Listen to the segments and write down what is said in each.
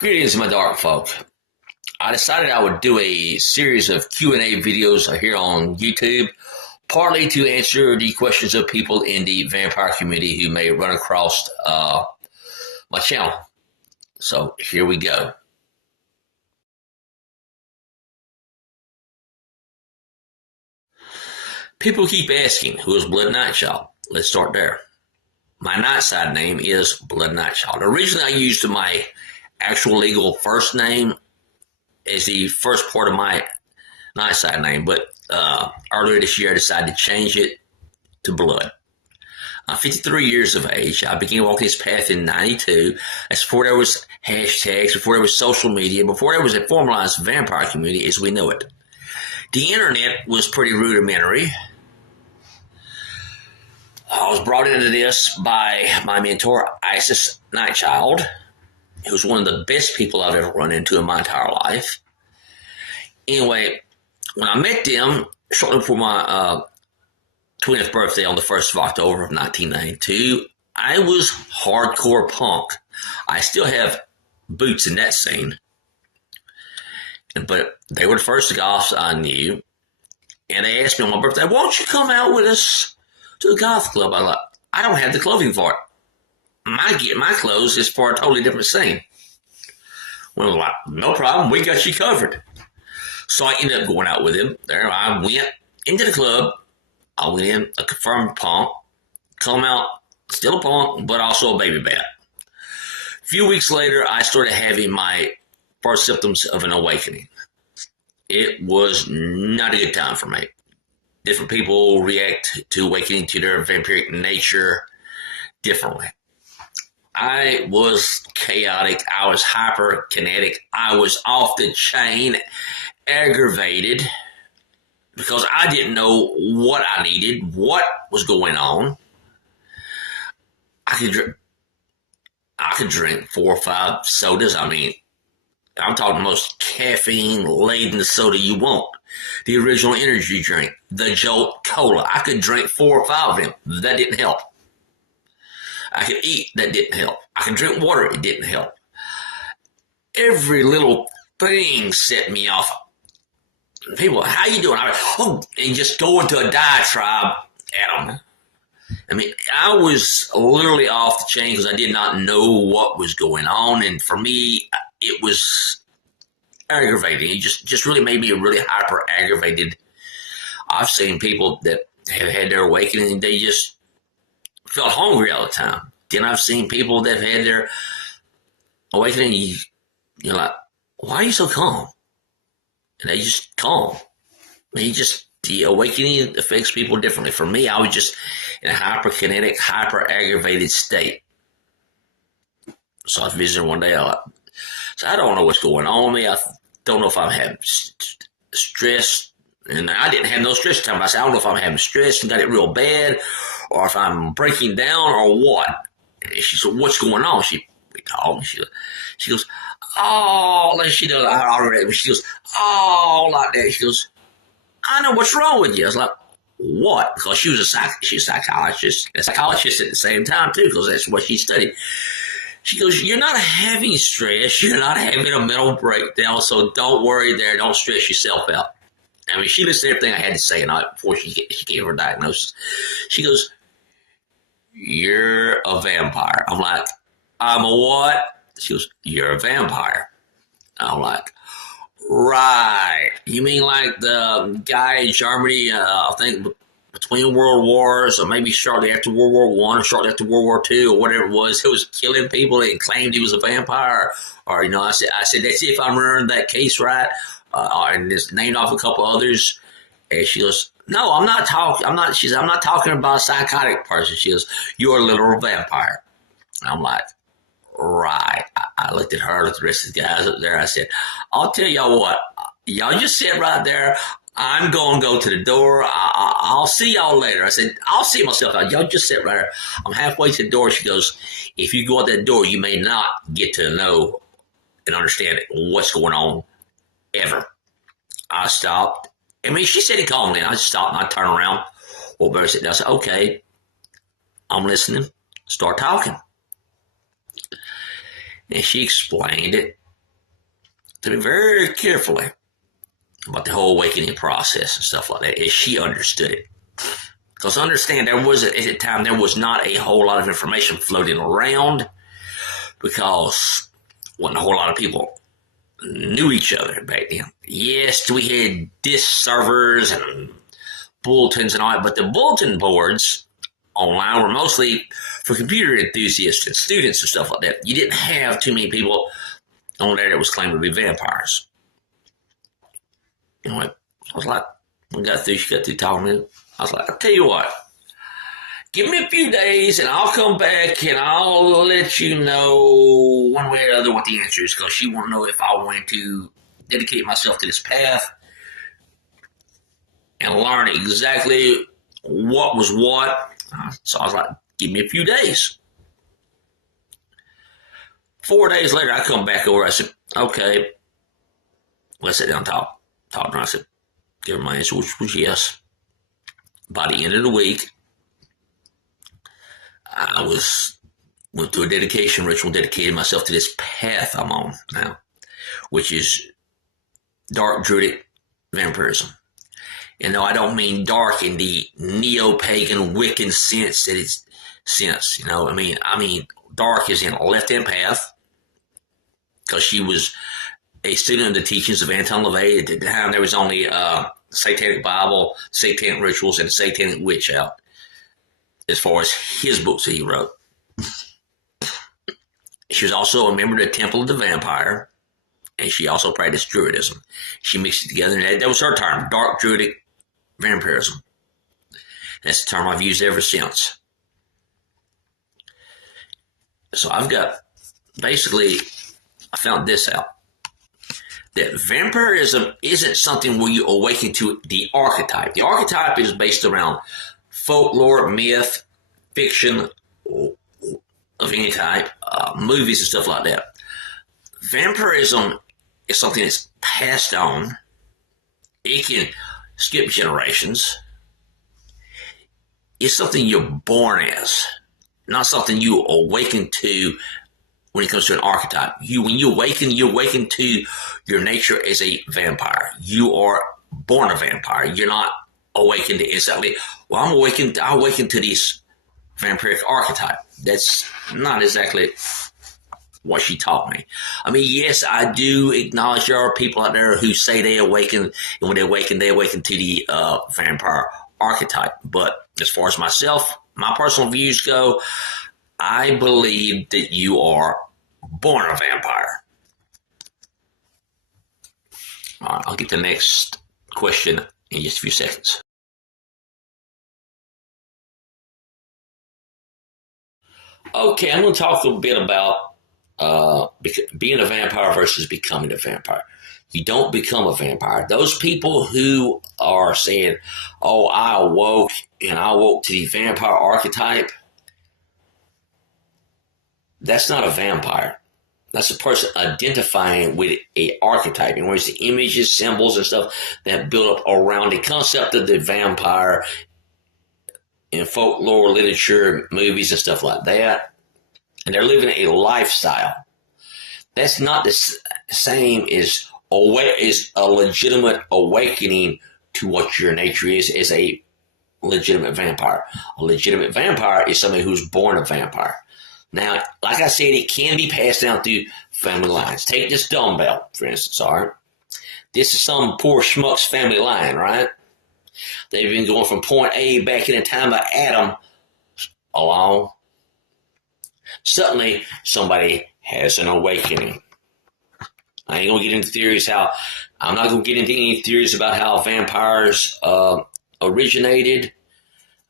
Greetings, my dark folk. I decided I would do a series of Q&A videos here on YouTube, partly to answer the questions of people in the vampire community who may run across my channel. So here we go. People keep asking, who is Blood Nightchild? Let's start there. My Nightside name is Blood Nightchild. Originally, I used my actual legal first name as the first part of my Nightside name, but earlier this year I decided to change it to Blood. I'm 53 years of age. I began walking this path in 92. That's before there was hashtags, before there was social media, before there was a formalized vampire community as we know it. The internet was pretty rudimentary. I was brought into this by my mentor, Isis Nightchild, who's one of the best people I've ever run into in my entire life. Anyway, when I met them, shortly before my 20th birthday on the 1st of October of 1992, I was hardcore punk. I still have boots in that scene. But they were the first goths I knew. And they asked me on my birthday, won't you come out with us to the goth club? I'm like, I don't have the clothing for it. My clothes is for a totally different scene. Well, like, no problem, we got you covered. So I ended up going out with him. There I went into the club. I went in a confirmed punk, come out still a punk, but also a baby bat. A few weeks later, I started having my first symptoms of an awakening. It was not a good time for me. Different people react to awakening to their vampiric nature differently. I was chaotic. I was hyperkinetic. I was off the chain, aggravated, because I didn't know what I needed, what was going on. I could drink 4 or 5 sodas. I mean, I'm talking the most caffeine-laden soda you want. The original energy drink, the Jolt Cola. I could drink 4 or 5 of them. That didn't help. I could eat. That didn't help. I could drink water. It didn't help. Every little thing set me off. People, how you doing? And just go into a diatribe at them. I mean, I was literally off the chain because I did not know what was going on. And for me, it was aggravating. It just really made me really hyper aggravated. I've seen people that have had their awakening and they just felt hungry all the time. Then I've seen people that have had their awakening, you're like, why are you so calm? And they just calm. The awakening affects people differently. For me, I was just in a hyperkinetic, hyper-aggravated state. So I was visiting one day. So I don't know what's going on with me. I don't know if I'm having stress. And I didn't have no stress at the time. I said, I don't know if I'm having stress and got it real bad, or if I'm breaking down, or what. And she said, what's going on? We talked. She goes, oh, like she does. I already. She goes, oh, like that. She goes, I know what's wrong with you. I was like, what? Because she was a psychologist, a psychologist at the same time too, because that's what she studied. She goes, you're not having stress. You're not having a mental breakdown. So don't worry there. Don't stress yourself out. I mean, she listened to everything I had to say before she gave her diagnosis. She goes, you're a vampire. I'm like, I'm a what? She goes, you're a vampire. I'm like, right. You mean like the guy in Germany, I think between World Wars, or maybe shortly after World War I, or shortly after World War II, or whatever it was killing people and claimed he was a vampire? Or I said, that's if I'm remembering that case right. And just named off a couple others. And she goes, no, I'm not talking about a psychotic person. She goes, you're a literal vampire. And I'm like, right. I looked at her, looked at the rest of the guys up there. I said, I'll tell y'all what, y'all just sit right there. I'm going to go to the door. I'll see y'all later. I said, I'll see myself out. Y'all just sit right there. I'm halfway to the door. She goes, if you go out that door, you may not get to know and understand what's going on ever. I stopped. I mean, she said it calmly. I stopped and I turned around. Well, Barry said, I said, okay, I'm listening. Start talking. And she explained it. to be very carefully about the whole awakening process and stuff like that, as she understood it. Because understand, at the time, there was not a whole lot of information floating around, because wasn't a whole lot of people knew each other back then. Yes, we had disk servers and bulletins and all that, but the bulletin boards online were mostly for computer enthusiasts and students and stuff like that. You didn't have too many people on there that was claiming to be vampires. You know what? I was like, she got through talking to me. I was like, I'll tell you what, give me a few days and I'll come back and I'll let you know one way or the other what the answer is, because she wanted to know if I wanted to dedicate myself to this path and learn exactly what was what. So I was like, give me a few days. 4 days later, I come back over. I said, okay, let's sit down and talk. Talked to her. I said, give her my answer, which was yes. By the end of the week, I went through a dedication ritual, dedicated myself to this path I'm on now, which is dark druidic vampirism. And no, I don't mean dark in the neo-pagan Wiccan sense that it's sense. You know, I mean dark is in a left-hand path, because she was a student of the teachings of Anton LaVey. At the time, there was only Satanic Bible, Satanic Rituals, and Satanic Witch out, as far as his books that he wrote. She was also a member of the Temple of the Vampire, and she also practiced Druidism. She mixed it together, and that was her term, dark Druidic vampirism. That's the term I've used ever since. So I found this out, that vampirism isn't something where you awaken to the archetype. The archetype is based around folklore, myth, fiction of any type, movies and stuff like that. Vampirism is something that's passed on. It can skip generations. It's something you're born as, not something you awaken to when it comes to an archetype. When you awaken to your nature as a vampire. You are born a vampire. You're not awakened instantly. Well, I awaken to this vampiric archetype. That's not exactly what she taught me. I mean, yes, I do acknowledge there are people out there who say they awaken, and when they awaken to the vampire archetype. But as far as myself, my personal views go, I believe that you are born a vampire. All right, I'll get the next question in just a few seconds. Okay, I'm going to talk a bit about being a vampire versus becoming a vampire. You don't become a vampire. Those people who are saying, oh, I awoke to the vampire archetype, that's not a vampire. That's a person identifying with an archetype. In other words, the images, symbols, and stuff that build up around the concept of the vampire in folklore, literature, movies, and stuff like that. And they're living a lifestyle. That's not the same as a legitimate awakening to what your nature is as a legitimate vampire. A legitimate vampire is somebody who's born a vampire. Now, like I said, it can be passed down through family lines. Take this dumbbell, for instance, all right? This is some poor schmuck's family line, right? They've been going from point A back in the time of Adam along. Suddenly, somebody has an awakening. I ain't going to get into theories I'm not going to get into any theories about how vampires originated.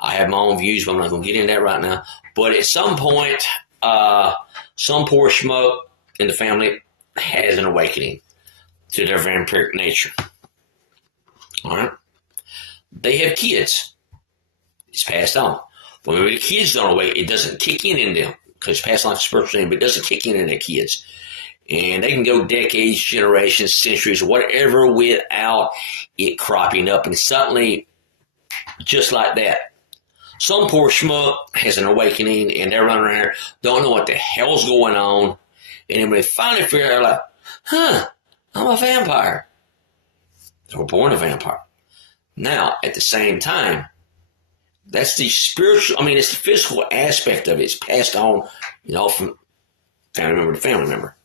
I have my own views, but I'm not going to get into that right now. But at some point, some poor schmuck in the family has an awakening to their vampiric nature. All right? They have kids. It's passed on. But maybe the kids don't awaken. It doesn't kick in them because it's passed on to spiritual name, but it doesn't kick in their kids. And they can go decades, generations, centuries, whatever, without it cropping up. And suddenly, just like that, some poor schmuck has an awakening, and they're running around here, don't know what the hell's going on. And then when they finally figure out, like, I'm a vampire. They were born a vampire. Now, at the same time, that's the spiritual, it's the physical aspect of it. It's passed on, from family member to family member.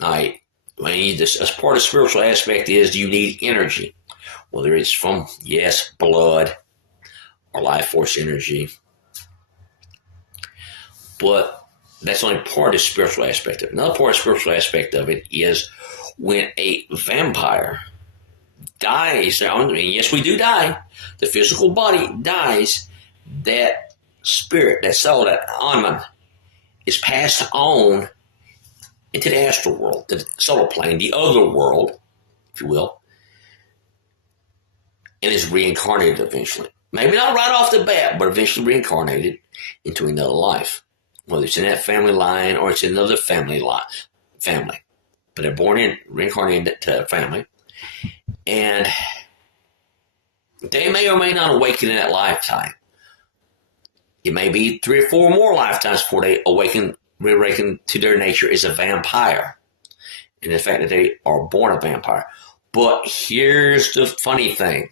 All right. As part of the spiritual aspect is you need energy, whether it's from, yes, blood or life force energy. But that's only part of the spiritual aspect of it. Another part of the spiritual aspect of it is when a vampire dies. Yes, we do die. The physical body dies. That spirit, that soul, that anima is passed on into the astral world, the solar plane, the other world, if you will, and is reincarnated eventually. Maybe not right off the bat, but eventually reincarnated into another life, whether it's in that family line or it's another family. But they're born in, reincarnated to a family, and they may or may not awaken in that lifetime. It may be 3 or 4 more lifetimes before they reawaken to their nature as a vampire, and the fact that they are born a vampire. But here's the funny thing.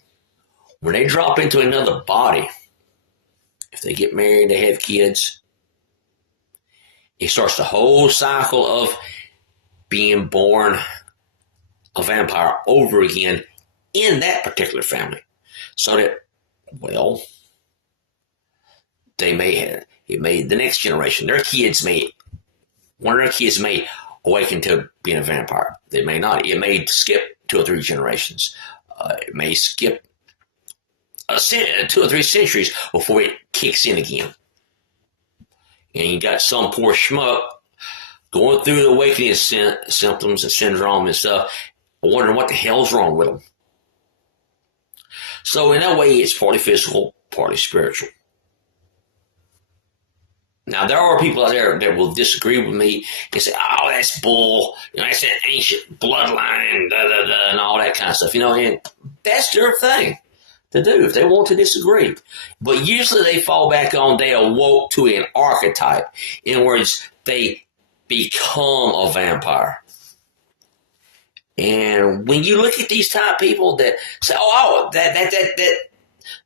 When they drop into another body, if they get married, they have kids, it starts the whole cycle of being born a vampire over again in that particular family. So that, well, they may have, the next generation, one of their kids may awaken to being a vampire. They may not. It may skip 2 or 3 generations. It may skip 2 or 3 centuries before it kicks in again. And you got some poor schmuck going through the awakening symptoms and syndrome and stuff, wondering what the hell's wrong with them. So in that way, it's partly physical, partly spiritual. Now, there are people out there that will disagree with me and say, oh, that's bull. That's that ancient bloodline, and all that kind of stuff. And that's their thing to do if they want to disagree. But usually they fall back on they awoke to an archetype. In other words, they become a vampire. And when you look at these type people that say, that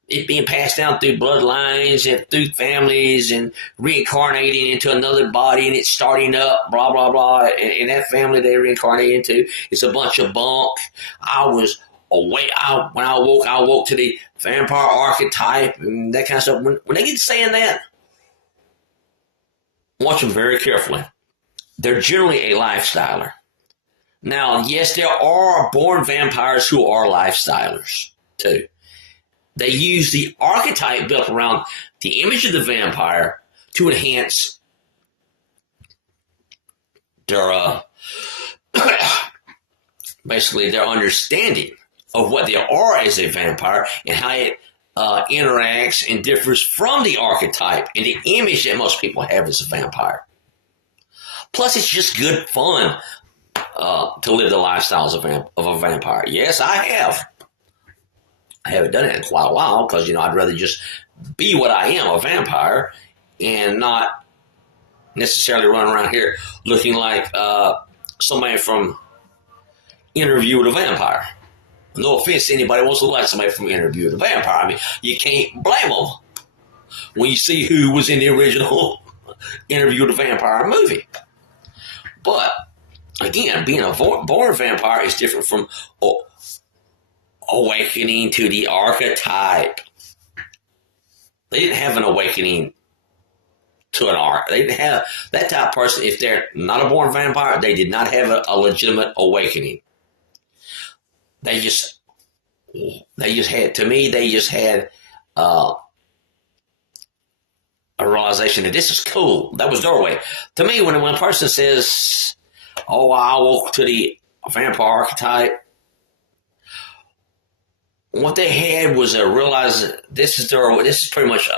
it being passed down through bloodlines and through families and reincarnating into another body and it's starting up, blah, blah, blah. And that family they reincarnate into is a bunch of bunk. I was awake. When I woke to the vampire archetype and that kind of stuff. When they get saying that, watch them very carefully. They're generally a lifestyler. Now, yes, there are born vampires who are lifestylers too. They use the archetype built around the image of the vampire to enhance their basically their understanding of what they are as a vampire and how it interacts and differs from the archetype and the image that most people have as a vampire. Plus, it's just good fun to live the lifestyles of a vampire. Yes, I have. I haven't done it in quite a while because, I'd rather just be what I am, a vampire, and not necessarily run around here looking like somebody from Interview with a Vampire. No offense to anybody who wants to look like somebody from Interview with a Vampire. You can't blame them when you see who was in the original Interview with a Vampire movie. But, again, being a born vampire is different from awakening to the archetype. They didn't have an awakening to an arc. They didn't have that type of person. If they're not a born vampire, they did not have a legitimate awakening. They just had a realization that this is cool. That was their way. To me, when a person says, "Oh, I woke to the vampire archetype," what they had was a realize this is pretty much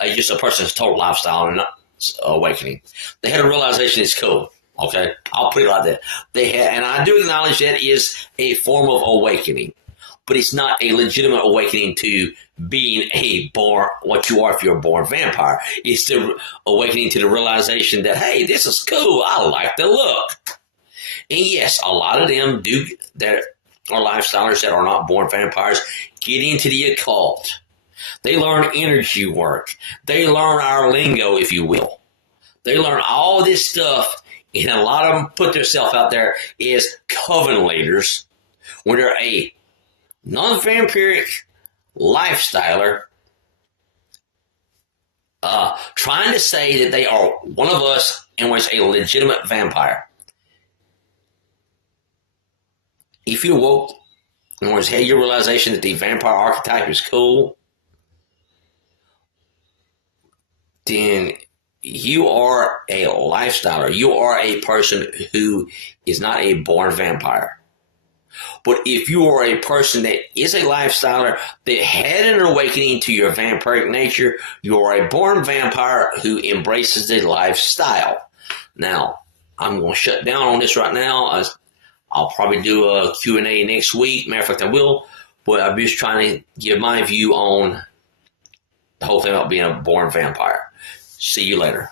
just a person's total lifestyle and not awakening. They had a realization it's cool. Okay, I'll put it like that. They had, and I do acknowledge that is a form of awakening, but it's not a legitimate awakening to being what you are if you're a born vampire. It's the awakening to the realization that, hey, this is cool. I like the look. And yes, a lot of them do that are lifestylers that are not born vampires get into the occult. They learn energy work. They learn our lingo, if you will. They learn all this stuff, and a lot of them put themselves out there as covenanters when they're a non-vampiric lifestyler trying to say that they are one of us and was a legitimate vampire. If you woke and was had your realization that the vampire archetype is cool, then you are a lifestyler. You are a person who is not a born vampire. But if you are a person that is a lifestyler that had an awakening to your vampiric nature, you are a born vampire who embraces the lifestyle. Now, I'm going to shut down on this right now. I'll probably do a Q&A next week. Matter of fact, I will. But I'm just trying to give my view on the whole thing about being a born vampire. See you later.